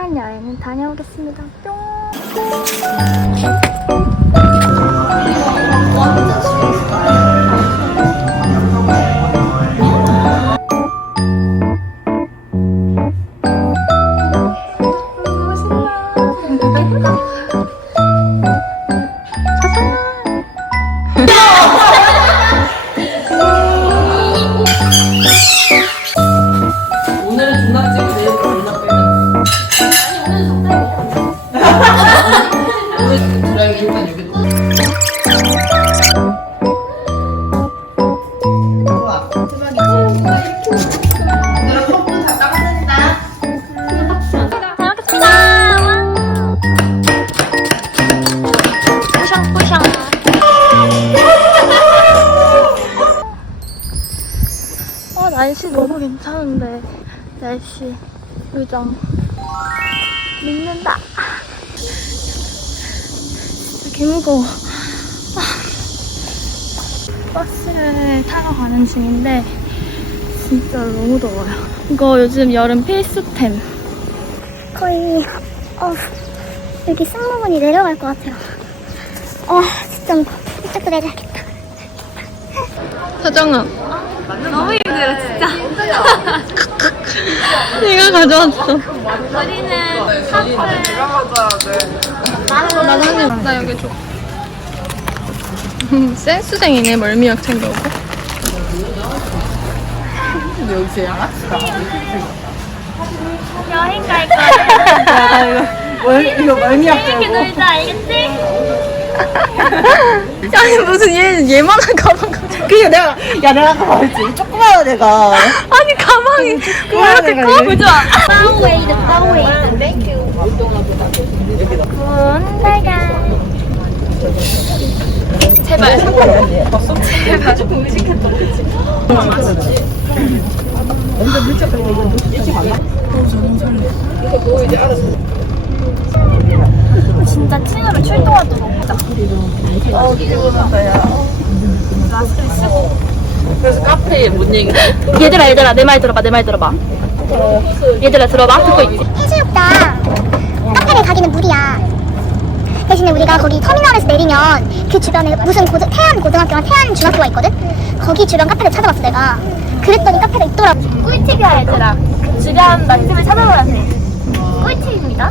유쾌한 여행을 다녀오겠습니다. 뿅! 날씨 너무 괜찮은데. 날씨 요정. 믿는다. 진짜 개무거워. 아. 버스를 타러 가는 중인데, 진짜 너무 더워요. 이거 요즘 여름 필수템. 거의 어, 여기 승모근이 내려갈 것 같아요. 어, 진짜 무거워. 이쪽도 내려야겠다. 서정아 너무 힘들어, 진짜. 내가 가져왔어 우리는 사플. 나도 한입 나 여기 줘 음, 센스쟁이네 멀미약 챙겨오고 여기서 양아치다 여행 갈 거야. 뭘 이거 멀미약 재밌게 놀자, 알겠지? 아니 무슨 얘 얘만한 가방 가져 그니까 내가 야 내가 아까 말했지. 조그마한 애가. 아니 가방이 왜 이렇게 내가 커? 보자 파워웨이드, 파워웨이드. 땡큐. 군달걀. 제발 진짜 친구를 출동하도록. 어 기분하다 야 그래서 카페에 뭔 얘기 얘들아 얘들아 내 말 들어봐 내 말 들어봐 얘들아 들어봐 듣고 있지 해수욕장 카페를 가기는 무리야. 대신에 우리가 거기 터미널에서 내리면 그 주변에 무슨 고등, 태안 고등학교랑 태안 중학교가 있거든? 거기 주변 카페를 찾아봤어 내가. 그랬더니 카페가 있더라고. 꿀팁이야 얘들아. 그 주변 맛집을 찾아봐야 돼. 꿀팁입니다.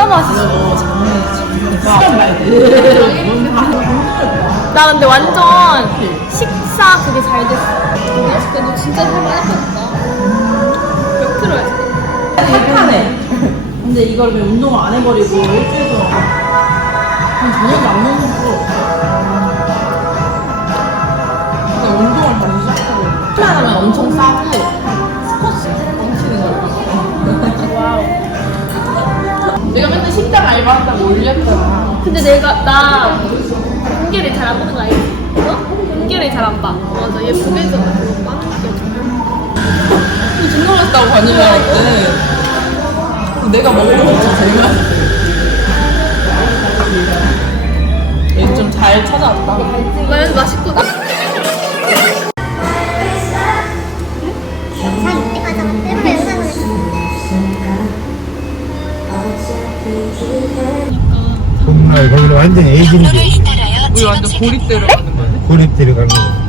진짜 맛있어. 나 근데 완전 식사 그게 잘 됐어. 근데 너 진짜 살만했겠다. 몇 킬로야? 탄탄해 근데 이걸 그냥 운동을 안 해버리고 일주일 동안 그냥 저녁에 안 먹고 그냥 운동을 다시 시작하고. 하면 엄청 싸고 식당 알바 한다고 올렸잖아. 근데 내가 나 공개를 잘 안 보는 거 알지? 어? 공개를 잘 안 봐. 맞아 예쁘게 해서 빵좀 놀랐다고 반응을 할때 내가 먹어본 것 중에 제일 맛있어 얘좀 잘 찾아왔다. 말해서 맛있거 거기는 완전 애기인데 우리 완전 고립대로 가는 거네? 고립대로 가는 거.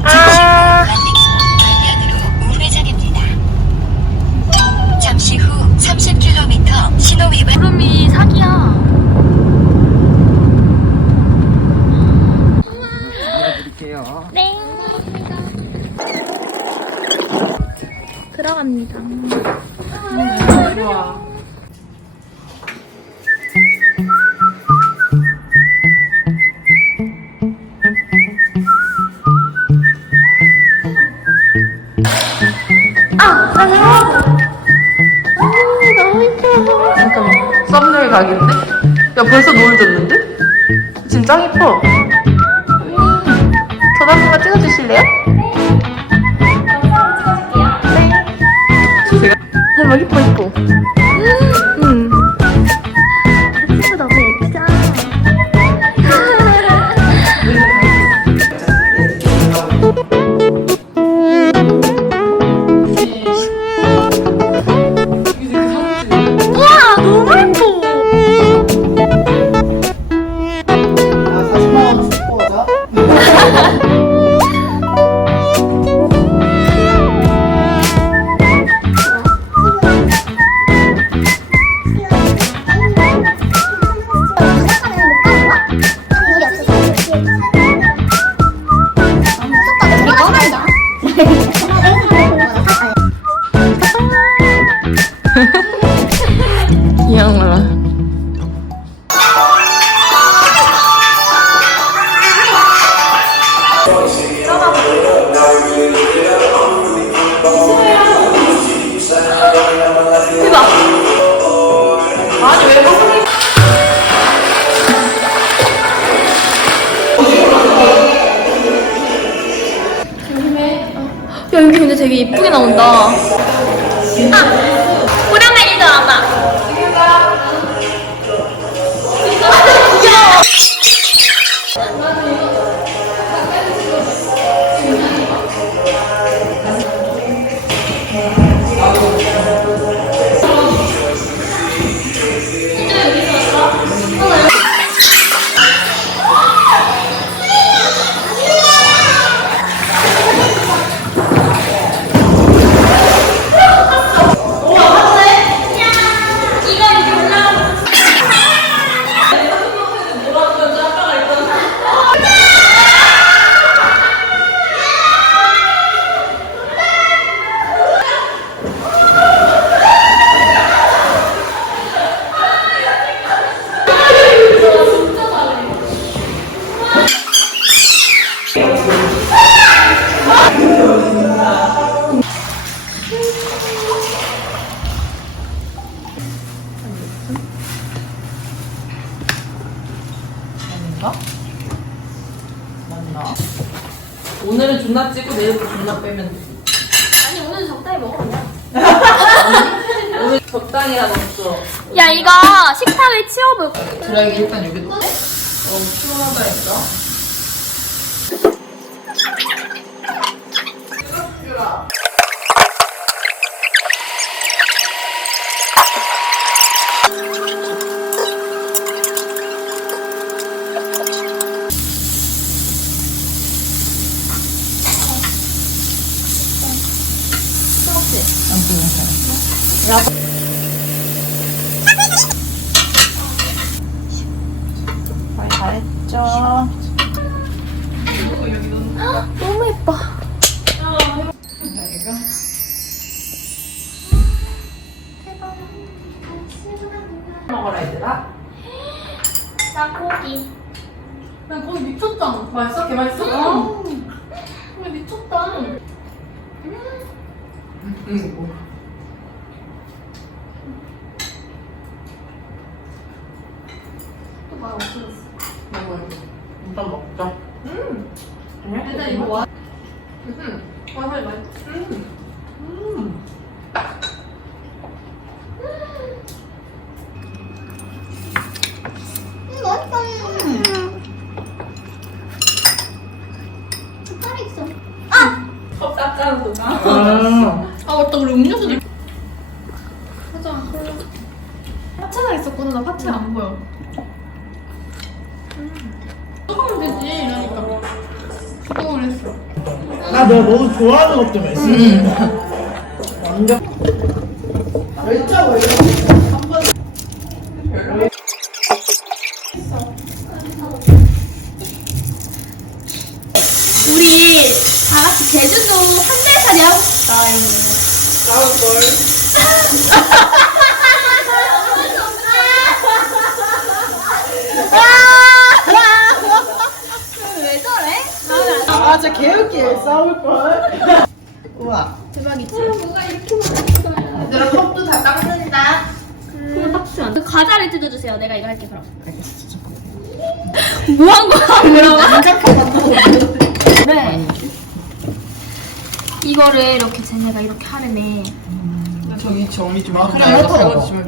잠깐만 썸네일 각인데? 벌써 노을 졌는데? 지금 짱 이뻐. 저도 한 번만 찍어주실래요? 네. 대박 이뻐 이뻐. 되게 이쁘게 나온다. 아, 내일부터 존나 빼면 돼 아니 오늘 적당히 먹어 그냥. 오늘 적당히 하없어. 야 이거 식탁을 치워볼 드라이기 일단 여기 놓고 너무 피곤하다니까 거의 다 했죠 너무 예뻐. 먹어라 얘들아 나 고기. 난 거기 미쳤다 맛있어? 개 맛있어? 근데 미쳤다. 응 뭐. 또말 없어졌어. 먹어 일단 먹자 음 일단 이거 와. 음. 와사비 맛있어. 음. 음. 팔이 있어. 컵 닦아서 음. 아 맞다 우리 음료수도. 하자. 파채가 있었구나. 나 파채 안 보여. 뜯으면 되지. 이러니까. 구동을 했어. 나너 너무 좋아하는 것 때문에 완전 열짜 왜 한번 우리 다 같이 제주도 한 달 살이 하고 싶다. 싸울걸 왜 저래? 아 진짜 개웃기네 싸울걸 우와 대박이지. 얘들아 컵도 다 닦는다 완전 빡치면 그 과자를 뜯어주세요. 내가 이거 할게 그럼. 뭐한 거야 그러면? 그래. 이거를 이렇게 쟤네가 이렇게 하려네. 저기 정리 좀 하고 그래 이거 주 면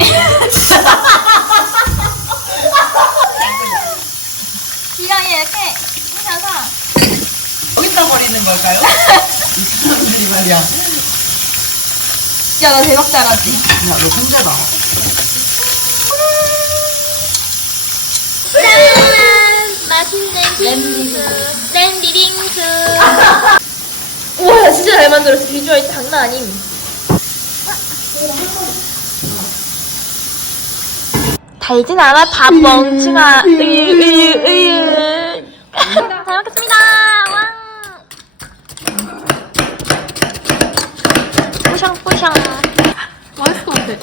이랑이 이렇게 하셔서 어디다 버리는 걸까요? 이 사람들이 말이야. 야너 대박 잘하지? 야너 천재다 짠! 맛있는 빙수 샌디 빙수 우와 진짜 잘 만들었어. 비주얼 장난 아님. 달진 않아? 다 멍청아 으유 으유 으유. 잘 먹겠습니다 와 뿌샹뿌샹 맛있을 것 같아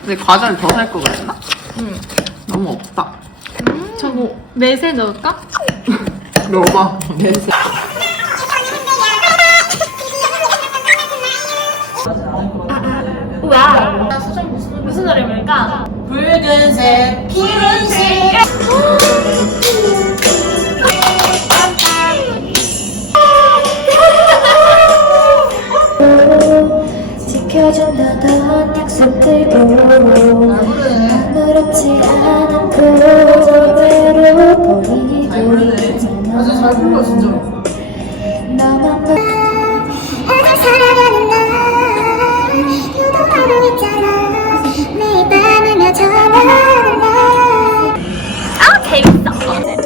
근데 과자를 더 살 거 그랬나? 응. 너무 없다. 저거 매세 넣을까? 넣어봐. 냄새 우와. 무슨 노래 부를까? 붉은색 지켜준